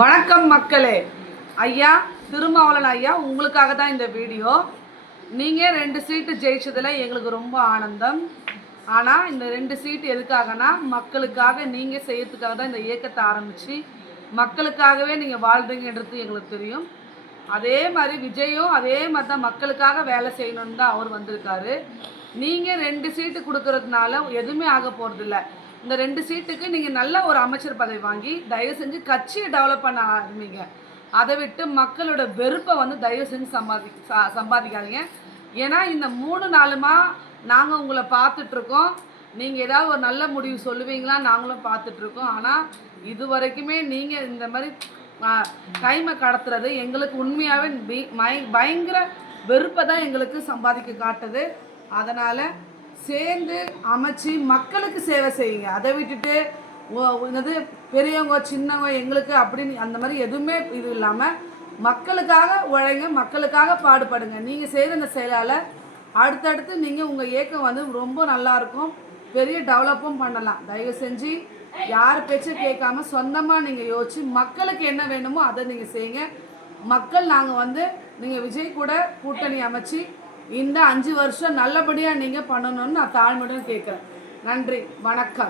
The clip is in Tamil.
வணக்கம் மக்களே. ஐயா திருமாவளவன் ஐயா, உங்களுக்காக தான் இந்த வீடியோ. நீங்கள் 2 சீட்டு ஜெயிச்சதில் எங்களுக்கு ரொம்ப ஆனந்தம். ஆனால் இந்த 2 சீட்டு எதுக்காகனா, மக்களுக்காக நீங்கள் செய்யறதுக்காக தான் இந்த இயக்கத்தை ஆரம்பித்து மக்களுக்காகவே நீங்கள் வாழ்கிறீங்கன்றது எங்களுக்கு தெரியும். அதே மாதிரி விஜயும் அதே மாதிரி தான் மக்களுக்காக வேலை செய்யணுன்னு தான் அவர் வந்திருக்காரு. நீங்கள் 2 சீட்டு கொடுக்கறதுனால எதுவுமே ஆக போகிறதில்ல. இந்த 2 சீட்டுக்கு நீங்கள் நல்ல ஒரு அமைச்சர் பதவி வாங்கி தயவு செஞ்சு கட்சியை டெவலப் பண்ண ஆரம்பிங்க. அதை விட்டு மக்களோட வெறுப்பை தயவு செஞ்சு சம்பாதிக்காதீங்க. ஏன்னா இந்த 3 நாளுமா நாங்கள் உங்களை பார்த்துட்ருக்கோம். நீங்கள் ஏதாவது ஒரு நல்ல முடிவு சொல்லுவீங்களா நாங்களும் பார்த்துட்ருக்கோம். ஆனால் இது வரைக்குமே நீங்கள் இந்த மாதிரி டைமை கடத்துறது எங்களுக்கு உண்மையாகவே பயங்கர வெறுப்பை தான் எங்களுக்கு சம்பாதிக்க காட்டுது. அதனால் சேர்ந்து அமைச்சு மக்களுக்கு சேவை செய்யுங்க. அதை விட்டுட்டு என்னது பெரியவங்க சின்னவங்க எங்களுக்கு அப்படின்னு அந்த மாதிரி எதுவுமே இது இல்லாமல் மக்களுக்காக உழைங்க, மக்களுக்காக பாடுபடுங்க. நீங்கள் செய்கிற இந்த செயலால் அடுத்தடுத்து நீங்கள் உங்கள் இயக்கம் ரொம்ப நல்லாயிருக்கும், பெரிய டெவலப்பும் பண்ணலாம். தயவு செஞ்சு யார் பேச்சும் கேட்காம சொந்தமாக நீங்கள் யோசிச்சு மக்களுக்கு என்ன வேணுமோ அதை நீங்கள் செய்யுங்க. மக்கள் நாங்கள் நீங்கள் விஜய் கூட கூட்டணி அமைச்சு இந்த 5 வருஷம் நல்லபடியாக நீங்கள் பண்ணணும்னு நான் தாழ்மையுடன் கேட்குறேன். நன்றி, வணக்கம்.